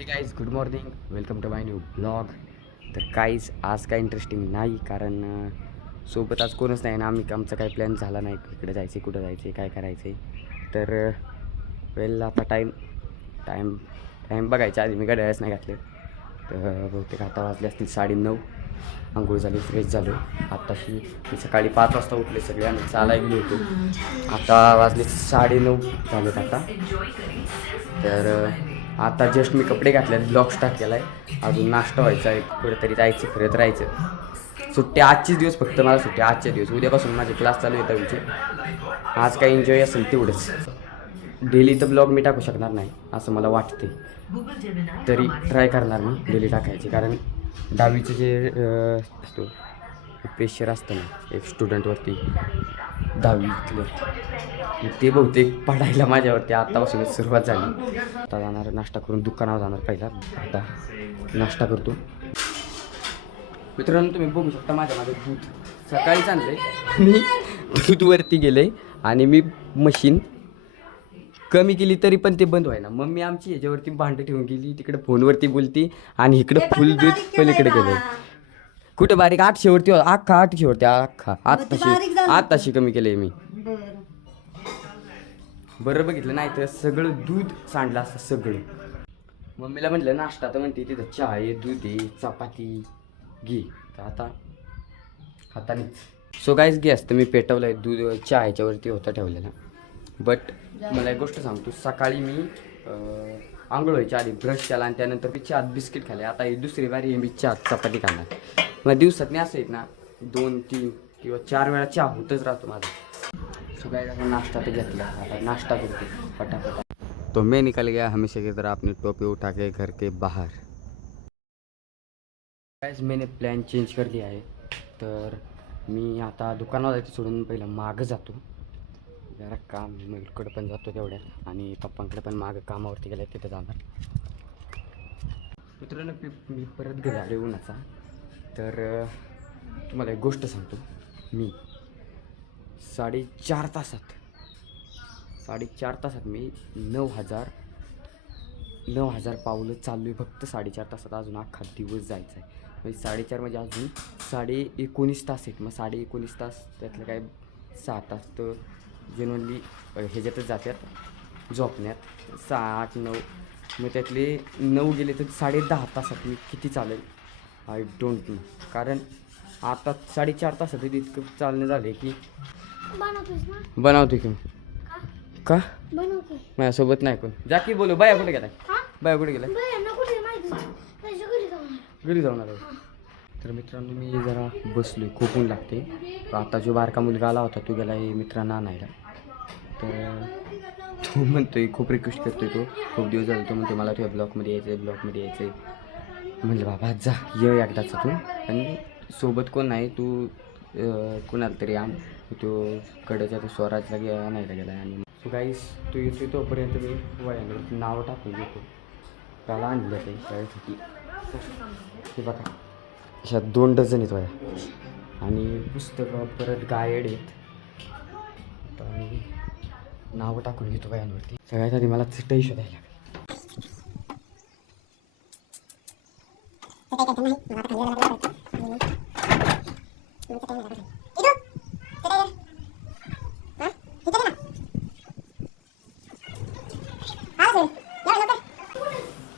हे guys good morning, welcome to my new blog. तर काहीच आज काय इंटरेस्टिंग नाही, कारण सोबत आज कोणच नाही ना. आमचा काही प्लॅन झाला नाही, इकडे जायचे कुठं जायचे काय करायचे. तर वेल आता टाईम टाईम टाईम बघायच्या आधी मी घड्याळच नाही घातले. तर बहुतेक आता वाजले असतील 9:30. आंघोळ झाली, फ्रेश झालो. आत्ताशी मी सकाळी 5 वाजता उठले, सगळे आम्ही चालायला गेलो होतो. आता वाजले 9:30 झालेत आता. तर आता जस्ट मी कपडे घातले, ब्लॉग स्टार्ट केला आहे. अजून नाश्ता व्हायचा आहे, कुठेतरी जायचं, फिरत राहायचं. सुट्टी आजचीच दिवस, फक्त मला सुट्टी आजचे दिवस. उद्यापासून माझे क्लास चालू येतात तुमचे. आज काही एन्जॉय असेल तेवढंच. डेली तर ब्लॉग मी टाकू शकणार नाही असं मला वाटते, तरी ट्राय करणार मी डेली टाकायचे. कारण 10वीचं जे असतो प्रेशर असतं ना एक स्टुडंटवरती 10वीतलं, ते बहुतेक पडायला माझ्यावरती आत्तापासूनच सुरुवात झाली. आता जाणार नाश्ता करून दुकानावर जाणार. पहिला आता नाश्ता करतो. मित्रांनो तुम्ही बघू शकता माझ्या दूध सकाळीच आणलं आहे. मी दूधवरती गेले आणि मी मशीन कमी केली तरी पण ते बंद व्हायना. मम्मी आमची ह्याच्यावरती भांडं ठेवून गेली, तिकडे फोनवरती बोलती आणि इकडे फुल दूध पलीकडे गेले. कुठं बारीक 800वरती अख्खा 800वरती अख्खा आत्ताशी कमी केले मी. बरं बघितलं नाही तर सगळं दूध सांडलं असतं सगळं. मम्मीला म्हटलं नाश्ता, तर म्हणते तिथं चहा आहे, दूध आहे, चपाती घे. तर आता हातानेच सो गाईज गॅस तर मी पेटवलं आहे. दूध चहा ह्याच्यावरती होता ठेवलेला. बट मला एक गोष्ट सांगतो, सकाळी मी आंघोळ व्हायच्या आधी ब्रश केला आणि त्यानंतर मी चहात बिस्किट खाल्ले. आता ही दुसरी बारी मी चहात चपाती खाणार. मग दिवसात नाही असं आहेत ना 2-3 किंवा 4 वेळा चहा होतच राहतो माझा. सगळ्या नाश्ता तर घेतला, आता नाश्ता करतो फटाफट. तो मैं निकल गया हमेशा की तरह अपनी टोपी उठा के घर के बाहर. गाइस मैंने प्लॅन चेंज कर लिया आहे. तर मी आता दुकानावर जायचं सोडून पहिलं मागं जातो. जरा काम इकडं पण जातो तेवढ्यात, आणि पप्पांकडे पण मागं कामावरती गेलं तिथं जाणार. मित्रांनो मी परत घरी आले उन्हाचा. तर तुम्हाला एक गोष्ट सांगतो, मी 4.5 तासात मी 9,000 पावलं चाललो आहे फक्त 4.5 तासात. अजून अख्खा दिवस जायचा आहे. म्हणजे 4.5 म्हणजे अजून 19.5 तास आहेत. मग 19.5 तास त्यातलं काय 6 तास तर जनरली ह्याच्यातच जातात झोपण्यात. 6, 8, 9, मग त्यातले 9 गेले तर 10.5 तासात मी किती चालेल आय डोंट नो. कारण आता 4.5 तासात इतकं चालणं झालं की बनवतो की का माझ्यासोबत नाही कोण. जा की बोलू. बाया कुठे गेलाय? बाया कुठे गेलाय? घरी जाऊन आलो. तर मित्रांनो मी जरा बसलो, खूप ऊन लागते. आता जो बारका मुलगा आला होता तो गेला मित्रांना आणायला. तर तो म्हणतोय, खूप रिक्वेस्ट करतोय, तो खूप दिवस झाले. तो म्हणतो मला तुझ्या ब्लॉकमध्ये यायचं आहे. म्हणलं बाबा जा ये एकदाच तू, आणि सोबत कोण नाही, तू कोणाला तरी आण. तो कडच्या तो स्वराजला आणायला गेला. आणि सो गाईस तो येतो तोपर्यंत मी वयाने नावं टाकून देतो. त्याला आणलं ते शाळेसाठी. हे बघा अशा 2 डझन आहेत वया, आणि पुस्तकं परत गायड आहेत. तर मी नावं टाकून घेतो वयांवरती. सगळ्यात आधी मला चटई शोधायला लागेल.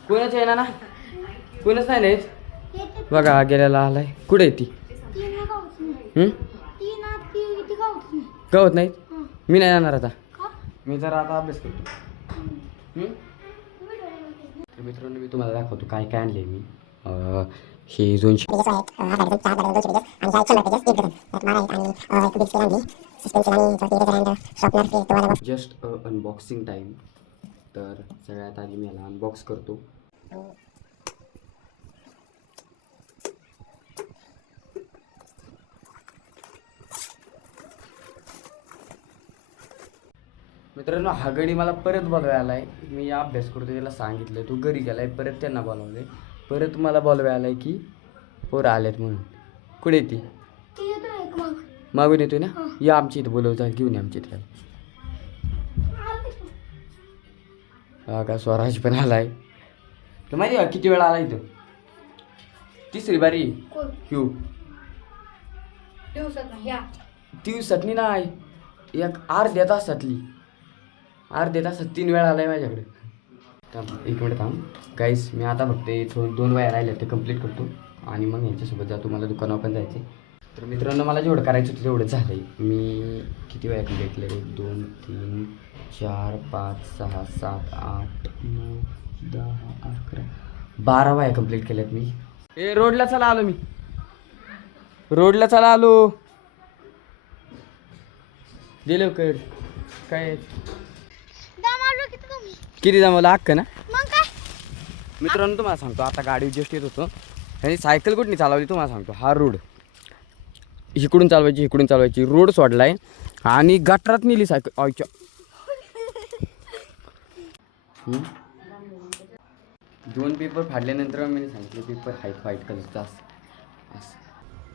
कोणाच आहे ना कोणच नाही नाहीत बघा गेल्याला आलाय. कुठे आहे ती? कळत नाहीत. मी नाही जाणार आता. मी जरा आता अभ्यास करतो. तर मित्रांनो मी तुम्हाला दाखवतो काय काय आणले मी. हे 200 जस्ट अनबॉक्सिंग टाईम. तर सगळ्यात आधी मी याला अनबॉक्स करतो. मित्रांनो हा गडी मला परत बोलवायला आला आहे. मी अभ्यास करतो त्याला सांगितलं, तू घरी गेलाय, परत त्यांना बोलवलं. परत मला बोलवायला आलाय की पोरं आलेत म्हणून. कुठे ती मागून येतोय ना? या आमच्या इथं बोलवता, घेऊन या आमच्या इथं. हा का स्वराज पण आलाय. तर माहिती का किती वेळा आला इथं? तिसरी बारी ह्यू दिवसातली नाही, एक अर्ध्या तासातली. अर्ध्या तासात 3 वेळा आलाय माझ्याकडे. थांब एक मिनिट थांब गाईस, मी आता फक्त थोडं 2 वया राहिल्या ते कंप्लीट करतो आणि मग यांच्यासोबत जातो. मला दुकानावर पण जायचे. तर मित्रांनो मला जेवढं करायचं होतं तेवढं झालं आहे. मी किती वेळा कंप्लीट केलं? 1 2 3 4 5 6 7 8 9 10 11 12 वया कंप्लीट केल्यात मी. रोडला चला आलो मी. रोडला चला आलो. दे लवकर. काय किती जमवलं अक्क ना? मित्रांनो तुम्हाला सांगतो, आता गाडी जस्ट येत होतो आणि सायकल कुठली चालवली तुम्हाला सांगतो. हा रोड इकडून चालवायची रोड सोडलाय आणि गटारात नेली सायकल. आयच्या 2 पेपर फाडल्यानंतर मी सांगितलं पेपर व्हाईट कलरचा असं.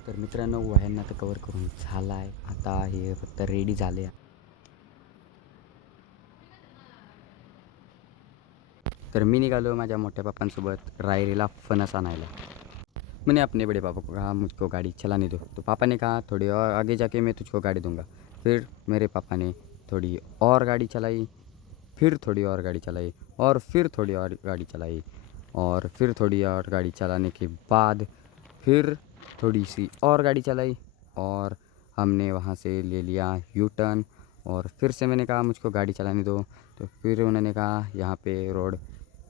तर मित्रांनो वह्यांना तर कवर करून झाला आहे. आता हे फक्त रेडी झाले. तर मी निघालो माझ्या मोठ्या पापांसोबत रायरीला फणस आणायला. मैंने अपने बड़े पापा को कहा मुझको गाड़ी चलाने दो, तो पापा ने कहा थोड़ी और आगे जाके मैं तुझको गाड़ी दूंगा. फिर मेरे पापा ने थोड़ी और गाड़ी चलाई, फिर थोड़ी और गाड़ी चलाई और फिर थोड़ी और गाड़ी चलाई और फिर थोड़ी और गाड़ी चलाने के बाद फिर थोड़ी सी और गाड़ी चलाई और हमने वहाँ से ले लिया यू टर्न. और फिर से मैंने कहा मुझको गाड़ी चलाने दो, तो फिर उन्होंने कहा यहाँ पे रोड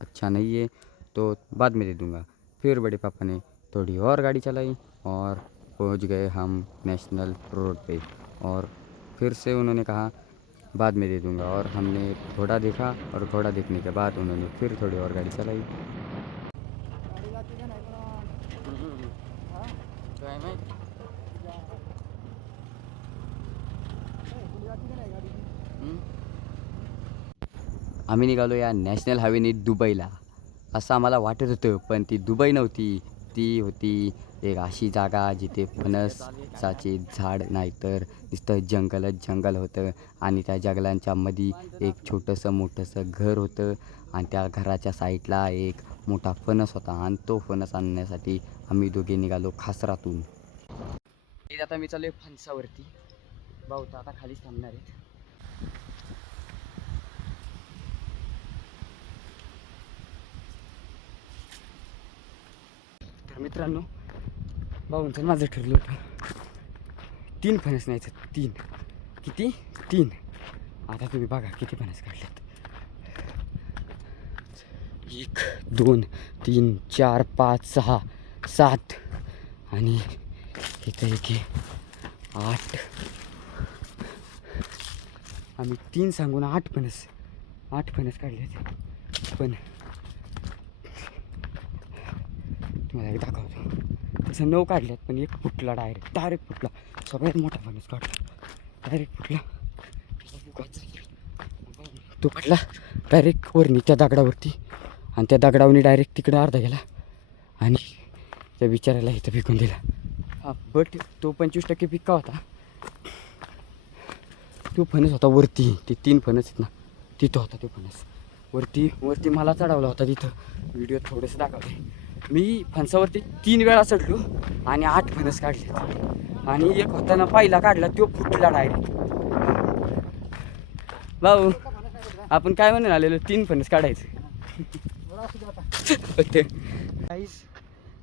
अच्छा नहीं है तो बाद में दे दूँगा. फिर बड़े पापा ने थोड़ी और गाड़ी चलाई और पहुँच गए हम नेशनल रोड पे. और फिर से उन्होंने कहा बाद में दे दूँगा और हमने घोड़ा देखा और घोड़ा देखने के बाद उन्होंने फिर थोड़ी और गाड़ी चलाई. आम्ही निघालो या नॅशनल हायवेने दुबईला असं आम्हाला वाटत होतं, पण ती दुबई नव्हती. ती होती एक अशी जागा जिथे फणसाचे झाड नाही तर नुसतं जंगल होतं आणि त्या जंगलांच्या मध्ये एक मोठंसं घर होतं आणि त्या घराच्या साईडला एक मोठा फणस होता आणि तो फणस आणण्यासाठी आम्ही दोघे निघालो खासरातून. आता मी चालू फणसावरती. भाऊ तर आता खालीच थांबणार आहेत. तर मित्रांनो भाऊंचं माझं ठरलं होतं 3 फणस न्यायचं. 3 किती? 3. आता तुम्ही बघा किती फणस काढलेत. 1 2 3 4 5 6 7 आणि इथं 1 8. आम्ही 3 सांगून 8 फणस काढलेत. पण तुम्हाला एक दाखवतो. तसं 9 काढल्यात पण 1 फुटला. डायरेक्ट फुटला. सगळ्यात मोठा फणस काढला. डायरेक्ट फुटला. तो काढला डायरेक्ट वरनी त्या दगडावरती आणि त्या दगडावरनी डायरेक्ट तिकडे अर्धा गेला आणि त्या बिचाऱ्याला इथं फेकून दिला. हा बट तो 25% पिक्का होता. तो फणस होता वरती. ते 3 फणस आहेत ना तिथं होता तो फणस. वरती मला चढवला होता. तिथं व्हिडिओ थोडंसं दाखवते. मी फणसावरती 3 वेळा चढलो आणि 8 फणस काढले आणि एक होताना पहिला काढला तो फुटला डायरेक्ट. भाऊ आपण काय म्हणून आलेलो 3 फणस काढायचं.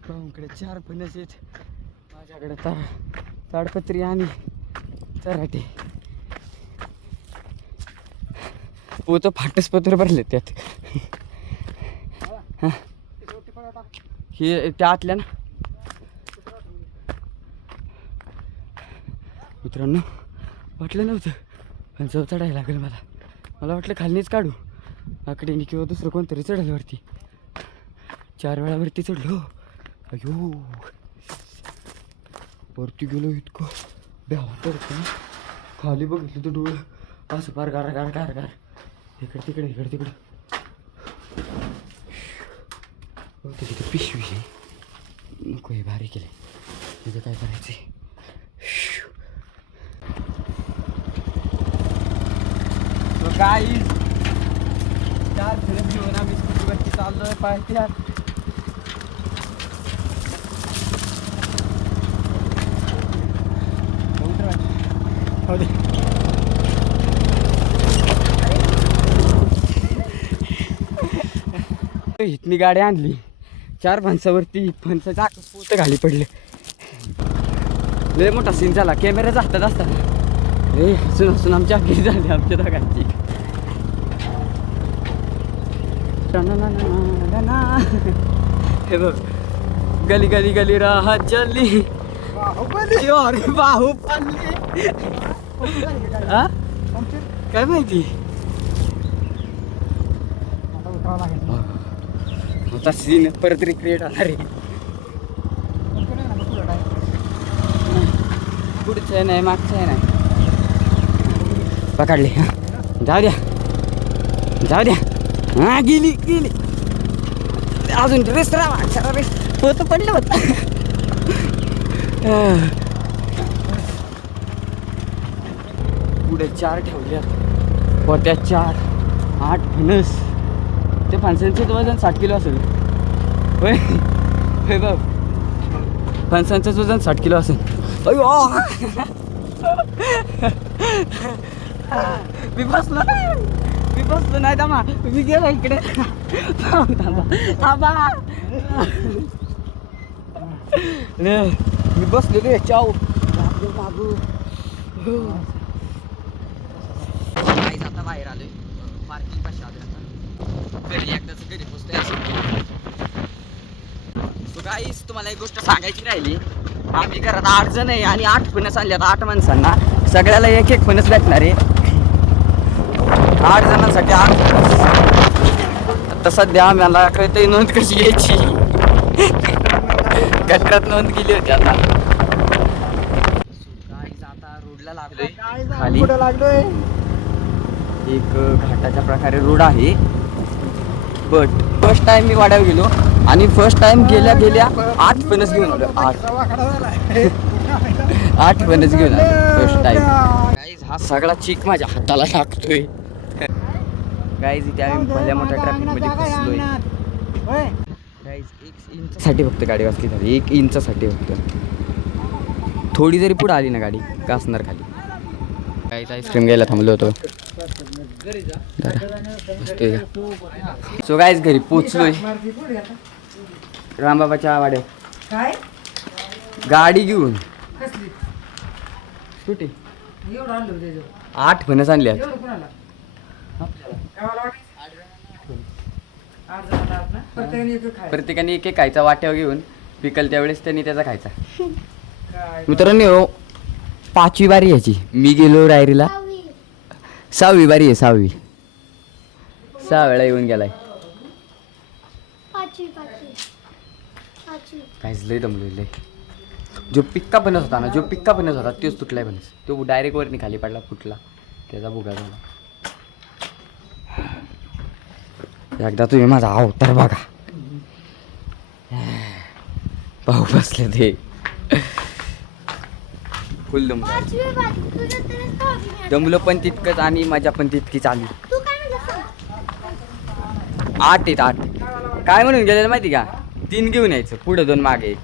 भाऊकडे 4 फणस आहेत. माझ्याकडे ताडपत्री आणि चराटे. हो तर फाटस पत्र भरले त्यात. हे त्या आतल्या ना. मित्रांनो वाटलं नव्हतं फणसावर चढायला लागेल मला वाटलं खालनीच काढू आकडेनी किंवा दुसरं कोणतरी चढायला वरती. 4 वेळा वरती चढलो. अयो वरती गेलो इतकं भ्यावत होतं. खाली बघितलं तर डोळं असं फार गार इकडे तिकडे. तिथे पिशवी आहे. नको हे भारी केलं. तिथं काय करायचं. गाईज 4 फणस घेऊन आम्ही स्कूटीवरती चाललोय. पाहिजे इथनी गाडी आणली 4 फणसावरती फणसाचं आख पोत खाली पडले. लय मोठा सीन झाला. कॅमेराचा हातात असताना रे हसून हसून आमची आखी झाली आमच्या दोघांची. हे बघ गली गली गली राह चली बाहुबली. हा काय माहिती होता सीन परत रिक्रिएट होणार आहे. पुढचं आहे नाही मागचं आहे नाही पकडले. जाऊ द्या जाऊ द्या. हा गेली गेली अजून रेस राहा रेस होत पडलं होत. पुढे 4 ठेवल्यात होत्या 4 8 फणस. ते फणसांचं वजन 60 किलो असेल. होय होय बाब फणसांचं वजन 60 किलो असेल. अयो मी बसलो नाही थांबा मी गेलो इकडे. थांबा मी बसलेलो याच्याव बाबू. आता बाहेर आलोय पार्किंग पाशी आलोय. घरी एकदाच घरी पोचतोय असं. गाईस तुम्हाला एक गोष्ट सांगायची राहिली. आम्ही घरात 8 जण आहे आणि 8 फणस आणल्यात. 8 माणसांना सगळ्याला एक एक फणस भेटणार आहे. 8 जणांसाठी 8 फणस. आता सध्या आम्हाला कळतंय नोंद कशी घ्यायची. गटरात नोंद केली होती. आता गाईस आता रोडला लागलोय खाली. लागलोय एक घाटाच्या प्रकारे रोड आहे. बट फर्स्ट टाइम मी वाड्यावर गेलो आणि फर्स्ट टाइम गेल्या 8 फणस घेऊन आलो. 8 फणस घेऊन आलो फर्स्ट टाइम. गाईज हा सगळा चीक माझ्या हाताला लागतोय. गाईज इथे आम्ही भल्या मोठ्या ट्रॅफिक मध्ये फसलोय. गाईज 1 इंचासाठी फक्त गाडी वाचली झाली. 1 इंचासाठी फक्त. थोडी जरी पुढे आली ना गाडी कासणार खाली. गाईज आईस्क्रीम घ्यायला थांबलो होतो. सो गाईज घरी पोचलोय रामबाबाच्या वाड्यात गाडी घेऊन. कुठे 8 फणस आणले. प्रत्येकाने एक एक खायचा वाट्यावर घेऊन. पिकल त्यावेळेस त्यांनी त्याचा खायचा. मित्रांनो 5वी बारी याची. मी गेलो डायरीला 6वी बारी आहे. 6वी 6 वेळा येऊन गेलाय. काहीच लय दमलोय. जो पिक्का फणस होता ना तोच तुटलाय फणस. तो डायरेक्ट वरनी खाली पडला फुटला. त्याचा भुगा झाला. एकदा तुम्ही माझा अवतार बघा. पाहू बसले ते फुल दमलो पण तितकंच आणि मजा पण तितकीच आली. 8 आहेत 8. काय म्हणून गेलेलं माहिती का 3 घेऊन यायचं. पुढे 2 मागे 1.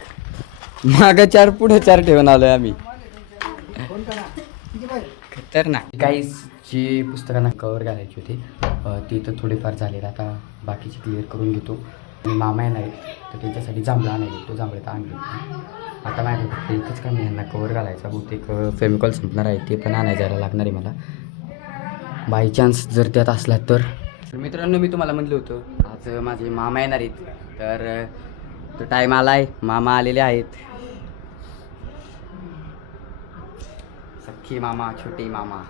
मागे 4 पुढे 4 ठेवून आलोय आम्ही. खतरनाक. काही जी पुस्तकांना कवर घालायची होती ती तर थोडीफार झाली. आता बाकीची क्लिअर करून घेतो. आणि मामा येणार आहे तर त्यांच्यासाठी जांभळा आणायला. तो जांभळे तर आणले. आता माझ्याकडे एकच काम यांना कवर घालायचा. बहुतेक फेमिकॉल संपणार आहे. ते पण आणायला जायला लागणार आहे मला. बाय चान्स जर त्यात असला तर. मित्रांनो मी तुम्हाला म्हटलं होतं आज माझे मामा येणार आहेत. तर तो टाईम आला आहे. मामा आलेले आहेत. सख्खी मामा छोटे मामा.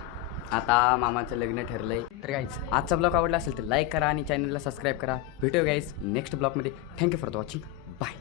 आता मामाचं लग्न ठरलं आहे. तर गाईज आजचा ब्लॉग आवडला असेल तर लाईक करा आणि चॅनलला सबस्क्राईब करा. भेटूया गाईज नेक्स्ट ब्लॉगमध्ये. Thank you for the watching. Bye.